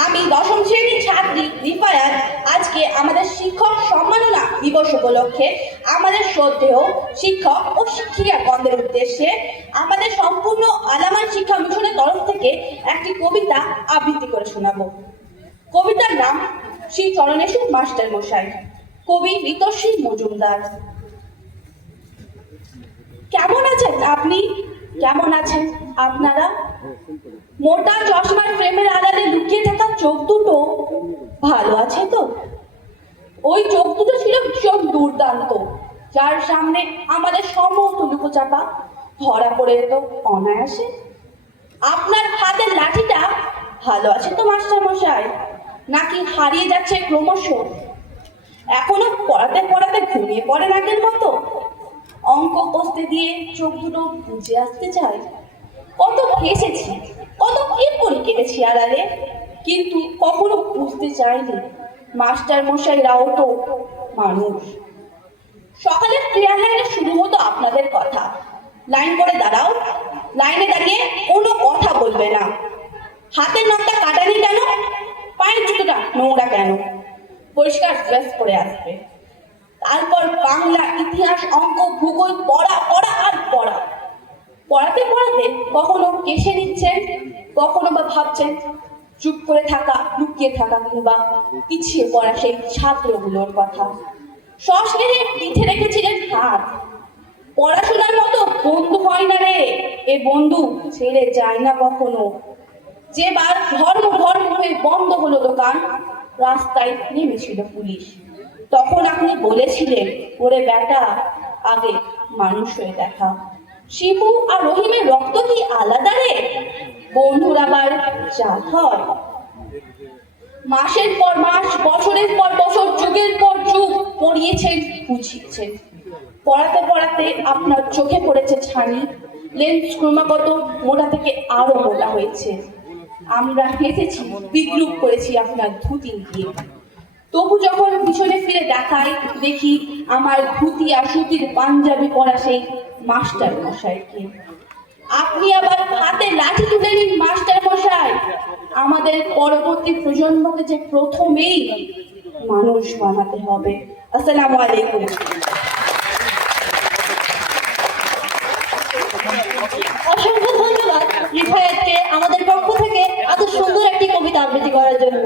আমি দশম শ্রেণীর ছাত্রী রিফায়াত আজকে আমাদের শিক্ষক সম্মাননা দিবস উপলক্ষে আমাদের শ্রদ্ধেয় শিক্ষক ও শিক্ষিকাগণদের উদ্দেশ্যে আমাদের সম্পূর্ণ আলামান শিক্ষা মিশনের তরফ থেকে একটি কবিতা আবৃত্তি করে শোনাবো। কবিতার নাম শ্রী চরণেশ্বর মাস্টার মশাই, কবি ঋতশ্রী মজুমদার। কেমন আছেন আপনি? কেমন আছেন আপনারা? মোটা চশমার ফ্রেমের আড়ালে লুকিয়ে থাকা চোখ দুটো ভালো আছে তো? ওই চোখ দুটো ছিল ভীষণ দুর্দান্ত, যার সামনে আমাদের সমস্ত লুকোচাপা ধরা পড়ে যেত অনায়াসে। আপনার হাতের লাঠিটা ভালো আছে তো মাস্টার মশাই, নাকি হারিয়ে যাচ্ছে ক্রমশ? এখনো পড়াতে পড়াতে ঘুমিয়ে পড়ে নাকের মতো? অঙ্ক কষতে দিয়ে চোখ দুটো বুঝে আসতে চায়। কত হেসেছি, কত এরপরই কেটেছি আড়ালে, কিন্তু কখনো বুঝতে চাইনি মাস্টার মশাইরাও তো মানুষ। সকালের প্রেয়ার লাইনে শুরু হতো আপনাদের কথা, লাইন করে দাঁড়াও, লাইনে দাঁড়িয়ে কোনো কথা বলবে না, হাতের নখটা কাটানি কেন, পায়ের জুতোটা নোংরা কেন, পরিষ্কার ড্রেস পরে আসবে। তারপর বাংলা, ইতিহাস, অঙ্ক, ভূগোল পড়া পড়া আর পড়া। পড়াতে পড়াতে কখনো কেসে নিচ্ছেন, কখনো বা ভাবছেন চুপ করে থাকা, লুকিয়ে থাকা কিংবা পিছিয়ে পড়া সেই ছাত্রগুলোর কথা। সংস্কৃতির পিঠে রেখেছিলেন হাত। পড়াশোনার মতো বন্ধু হয় না রে, এ বন্ধু ছেড়ে যায় না কখনো। যেবার ধর্ম ধর্ম হয়ে বন্ধ হলো দোকান, রাস্তায় নেমেছিল পুলিশ। তখন আপনি বলেছিলেন, ওরে বেটা, আগে মানুষ হয়ে দেখা। শিবু আর রহিমের রক্ত কি আলাদা রে? বন্ধুর আবার জাত হয়। মাসের পর মাস, বছরের পর বছর, যুগের পর যুগ পড়িয়েছেন, বুঝিয়েছেন। পড়াতে পড়াতে আপনার চোখে পড়েছে ছানি, লেন্স ক্রমাগত মোটা থেকে আরো মোটা হয়েছে। আমরা হেসেছি, বিদ্রুপ করেছি আপনার ধুতি নিয়ে। তবু যখন পিছনে ফিরে দেখাই, দেখি আমার ধুতি আর সুতির পাঞ্জাবি পরা সেই মাস্টার মশাইকে। আপনি আবার হাতে লাঠি তুলে নিন মাস্টার মশাই, আমাদের পরবর্তী প্রজন্মকে যে প্রথমেই মানুষ বানাতে হবে। আসসালামু আলাইকুম। অসংখ্য ধন্যবাদ রিফায়াতকে আমাদের পক্ষ থেকে এত সুন্দর একটি কবিতা আবৃত্তি করার জন্য।